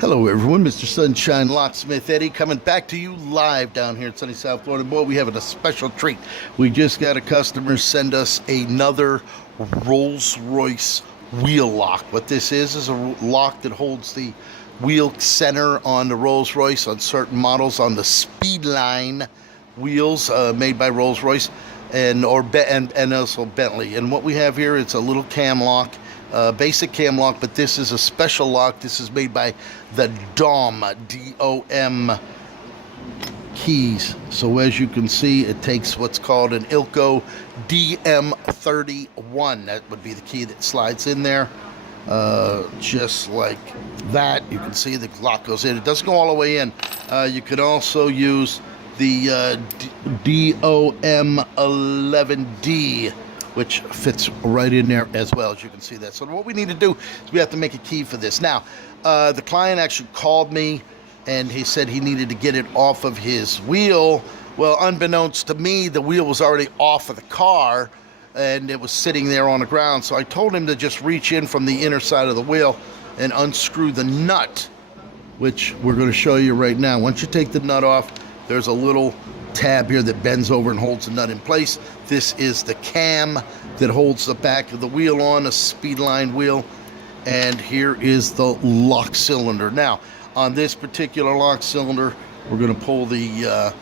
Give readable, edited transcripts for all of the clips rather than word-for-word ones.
Hello everyone, Mr. Sunshine Locksmith Eddy coming back to you live down here in sunny South Florida. Boy, we have a special treat. We just got a customer send us another Rolls-Royce wheel lock. What this is a lock that holds the wheel center on the Rolls-Royce on certain models on the Speedline wheels made by Rolls-Royce and also Bentley. And what we have here, it's a little cam lock. Basic cam lock, but this is a special lock. This is made by the DOM, D-O-M keys. So as you can see, it takes what's called an Ilco DM31. That would be the key that slides in there, just like that. You can see the lock goes in. It doesn't go all the way in. You could also use the DOM11D, which fits right in there as well, as you can see that. So what we need to do is we have to make a key for this. Now, the client actually called me and he said he needed to get it off of his wheel. Well, unbeknownst to me, the wheel was already off of the car and it was sitting there on the ground. So I told him to just reach in from the inner side of the wheel and unscrew the nut, which we're going to show you right now. Once you take the nut off, there's a little tab here that bends over and holds the nut in place. This is the cam that holds the back of the wheel on, a Speedline wheel, and here is the lock cylinder. Now, on this particular lock cylinder, we're going to pull the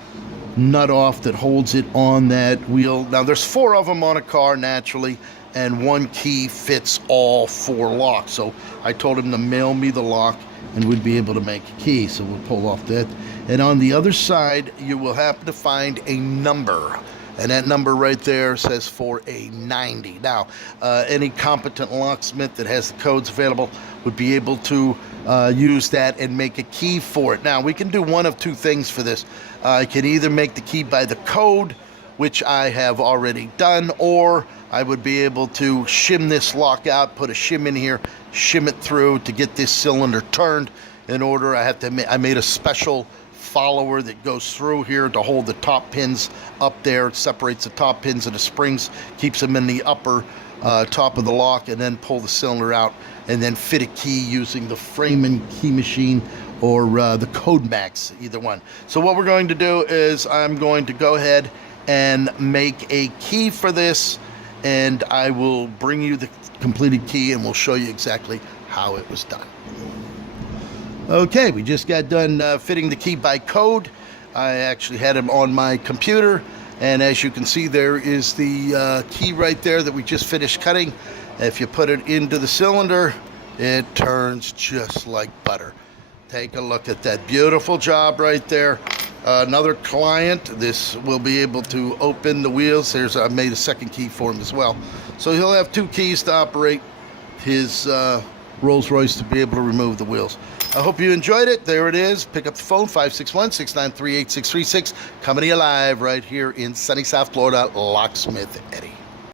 nut off that holds it on that wheel. Now, there's 4 of them on a car naturally, and one key fits all 4 locks. So I told him to mail me the lock and we'd be able to make a key. So we'll pull off that. And on the other side, you will happen to find a number. And that number right there says for a 90. Now, any competent locksmith that has the codes available would be able to use that and make a key for it. Now, we can do one of 2 things for this. I can either make the key by the code, which I have already done, or I would be able to shim this lock out, put a shim in here, shim it through to get this cylinder turned. In order, I made a special follower that goes through here to hold the top pins up there. It separates the top pins and the springs, keeps them in the upper top of the lock, and then pull the cylinder out and then fit a key using the Freeman key machine or the Code Max, either one. So what we're going to do is I'm going to go ahead and make a key for this, and I will bring you the completed key and we'll show you exactly how it was done. Okay, we just got done fitting the key by code. I actually had him on my computer, and as you can see, there is the key right there that we just finished cutting. If you put it into the cylinder, it turns just like butter. Take a look at that beautiful job right there. Another client, this will be able to open the wheels. I made a second key for him as well. So he'll have 2 keys to operate his Rolls-Royce to be able to remove the wheels. I hope you enjoyed it. There it is. Pick up the phone, 561-693-8636. Coming to you live right here in sunny South Florida, Locksmith Eddy.